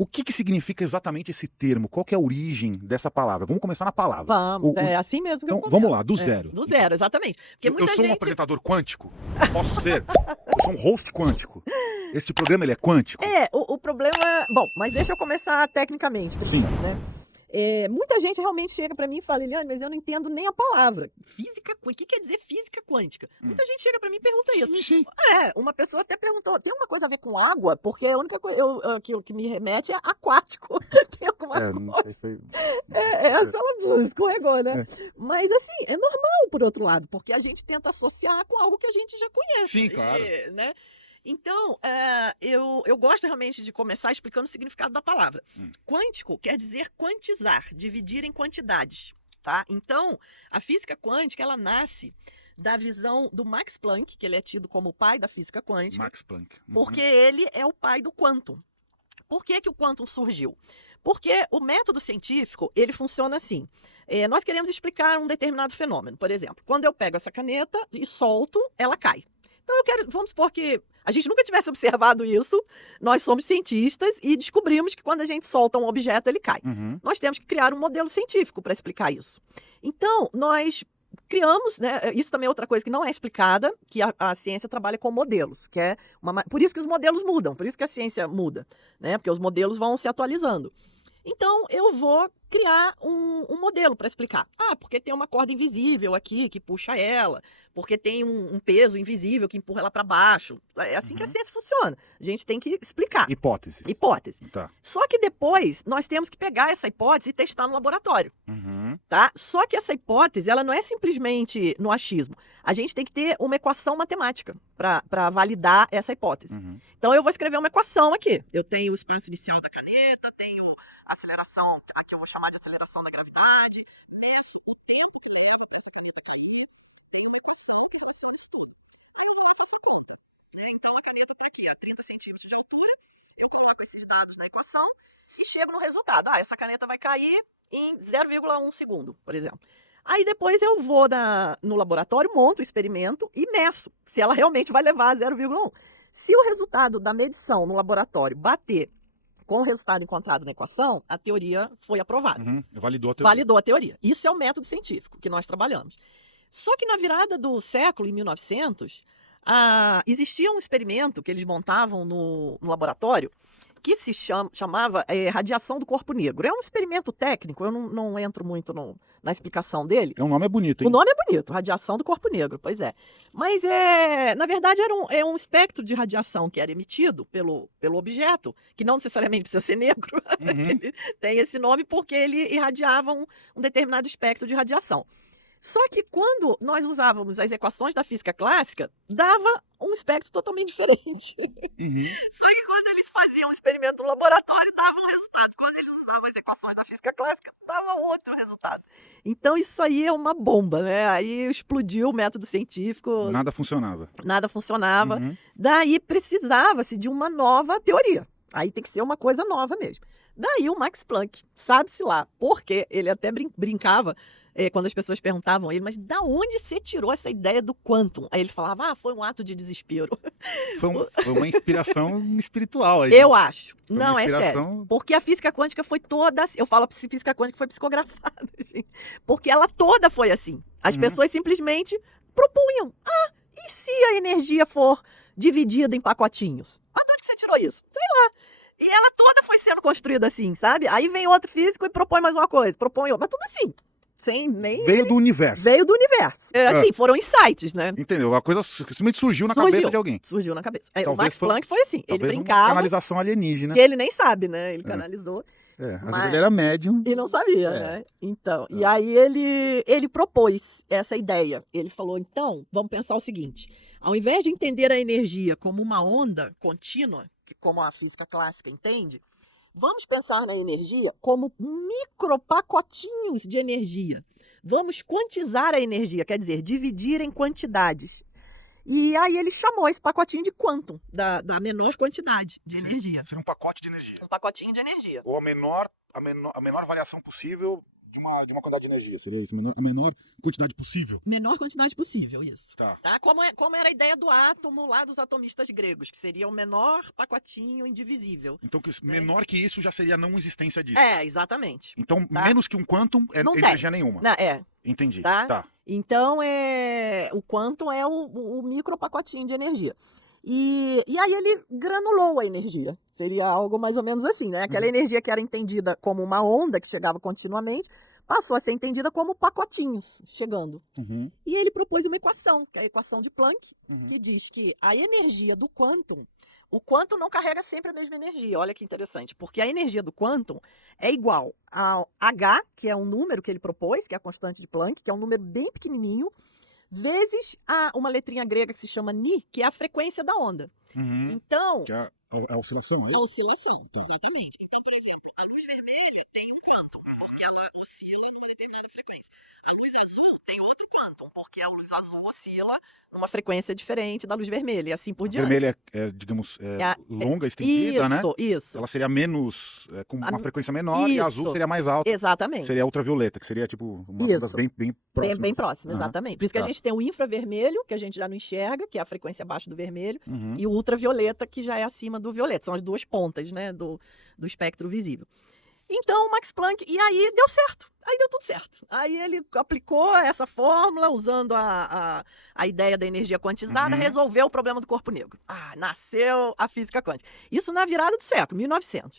O que significa exatamente esse termo? Qual que é a origem dessa palavra? Vamos começar na palavra. Vamos, é assim mesmo que eu Então, começo. vamos lá, do zero. Do zero, exatamente. Porque muita Eu sou um gente... apresentador quântico? Posso ser? Eu sou um host quântico. Este programa, ele é quântico? O problema... Bom, mas deixa eu começar tecnicamente. Sim. Né? Muita gente realmente chega para mim e fala, Eliane, mas eu não entendo nem a palavra. Física, o que quer dizer física quântica? Muita gente chega para mim e pergunta isso. Sim. Uma pessoa até perguntou, tem uma coisa a ver com água? Porque a única coisa que me remete é aquático. Tem alguma coisa. Essa ela escorregou, né? Mas assim, é normal por outro lado, porque a gente tenta associar com algo que a gente já conhece. Sim, claro. Né? Então, eu gosto realmente de começar explicando o significado da palavra. Quântico quer dizer quantizar, dividir em quantidades, tá? Então, a física quântica, ela nasce da visão do Max Planck, que ele é tido como o pai da física quântica. Max Planck. Porque ele é o pai do quantum. Por que o quantum surgiu? Porque o método científico, ele funciona assim. Nós queremos explicar um determinado fenômeno. Por exemplo, quando eu pego essa caneta e solto, ela cai. Então vamos supor que a gente nunca tivesse observado isso, nós somos cientistas e descobrimos que quando a gente solta um objeto, ele cai. Nós temos que criar um modelo científico para explicar isso. Então, nós criamos, né, isso também é outra coisa que não é explicada, que a ciência trabalha com modelos, que é por isso que os modelos mudam, por isso que a ciência muda, né, porque os modelos vão se atualizando. Então, eu vou criar um modelo para explicar. Porque tem uma corda invisível aqui que puxa ela, porque tem um peso invisível que empurra ela para baixo. É assim que a ciência funciona. A gente tem que explicar. Hipótese. Tá. Só que depois, nós temos que pegar essa hipótese e testar no laboratório. Tá? Só que essa hipótese, ela não é simplesmente no achismo. A gente tem que ter uma equação matemática para validar essa hipótese. Então, eu vou escrever uma equação aqui. Eu tenho o espaço inicial da caneta, tenho aceleração, aqui eu vou chamar de aceleração da gravidade, meço o tempo que leva para essa caneta cair, tem uma equação que funciona isso tudo. Aí eu vou lá e faço a conta. Então a caneta está aqui a 30 centímetros de altura, eu coloco esses dados na equação e chego no resultado. Essa caneta vai cair em 0,1 segundo, por exemplo. Aí depois eu vou no laboratório, monto o experimento e meço se ela realmente vai levar a 0,1. Se o resultado da medição no laboratório bater com o resultado encontrado na equação, a teoria foi aprovada. Validou a teoria. Validou a teoria. Isso é o método científico que nós trabalhamos. Só que na virada do século, em 1900, existia um experimento que eles montavam no laboratório que se chamava radiação do corpo negro. É um experimento técnico, eu não entro muito na explicação dele. O nome é bonito, hein? O nome é bonito, radiação do corpo negro, pois é. Mas, na verdade, era um espectro de radiação que era emitido pelo objeto, que não necessariamente precisa ser negro. Ele tem esse nome porque ele irradiava um determinado espectro de radiação. Só que quando nós usávamos as equações da física clássica, dava um espectro totalmente diferente. Só que quando eles faziam um experimento no laboratório, dava um resultado. Quando eles usavam as equações da física clássica, dava outro resultado. Então isso aí é uma bomba, né? Aí explodiu o método científico. Nada funcionava. Nada funcionava. Daí precisava-se de uma nova teoria. Aí tem que ser uma coisa nova mesmo. Daí o Max Planck, sabe-se lá, porque ele até brincava quando as pessoas perguntavam a ele, mas da onde você tirou essa ideia do quantum? Aí ele falava, foi um ato de desespero. Foi uma inspiração espiritual. Aí, eu acho. Foi não, é sério. Porque a física quântica foi toda... Eu falo que a física quântica foi psicografada, gente. Porque ela toda foi assim. As pessoas simplesmente propunham. E se a energia for dividida em pacotinhos? Mas de onde você tirou isso? Sei lá. E ela toda foi sendo construída assim, sabe? Aí vem outro físico e propõe mais uma coisa. Propõe outra. Mas tudo assim. Sem nem... Veio do universo. Veio do universo. Assim, foram insights, né? Entendeu? A coisa simplesmente surgiu na cabeça de alguém. Surgiu na cabeça. O Max Planck foi assim. Ele brincava. Uma canalização alienígena. Que ele nem sabe, né? Ele canalizou. Às vezes ele era médium. E não sabia, né? Então, e aí ele propôs essa ideia. Ele falou, então, vamos pensar o seguinte. Ao invés de entender a energia como uma onda contínua, que como a física clássica entende, vamos pensar na energia como micropacotinhos de energia. Vamos quantizar a energia, quer dizer, dividir em quantidades. E aí ele chamou esse pacotinho de quantum, da menor quantidade de energia. Seria um pacote de energia. Um pacotinho de energia. Ou a menor variação possível de uma quantidade de energia. Seria isso, a menor quantidade possível. Menor quantidade possível, isso. Tá. Como era a ideia do átomo lá dos atomistas gregos, que seria o menor pacotinho indivisível. Então, menor que isso já seria a não existência disso. Exatamente. Então, Tá? menos que um quantum é Não energia nenhuma. Entendi. Tá? Então, o quantum é o micro pacotinho de energia. E aí ele granulou a energia. Seria algo mais ou menos assim, né? Aquela energia que era entendida como uma onda que chegava continuamente, passou a ser entendida como pacotinhos chegando. E ele propôs uma equação, que é a equação de Planck, que diz que a energia do quantum, o quantum não carrega sempre a mesma energia. Olha que interessante, porque a energia do quantum é igual ao H, que é um número que ele propôs, que é a constante de Planck, que é um número bem pequenininho, vezes uma letrinha grega que se chama ni, que é a frequência da onda. Então... Que é a oscilação, é? A oscilação, exatamente. Então, por exemplo, a luz vermelha tem um quantum, porque ela oscila numa determinada frequência. A luz azul tem outro quantum, porque a luz azul oscila numa frequência diferente da luz vermelha, e assim por diante. A vermelha digamos, longa, estendida, né? Isso. Ela seria menos, com uma frequência menor, e a azul seria mais alta. Exatamente. Seria a ultravioleta, que seria tipo uma das bem próximas. Bem próxima, exatamente. Por isso que a gente tem o infravermelho, que a gente já não enxerga, que é a frequência abaixo do vermelho, e o ultravioleta, que já é acima do violeta. São as duas pontas, né, do espectro visível. Então, o Max Planck, e aí deu certo. Aí deu tudo certo. Aí ele aplicou essa fórmula, usando a ideia da energia quantizada, resolveu o problema do corpo negro. Nasceu a física quântica. Isso na virada do século, 1900.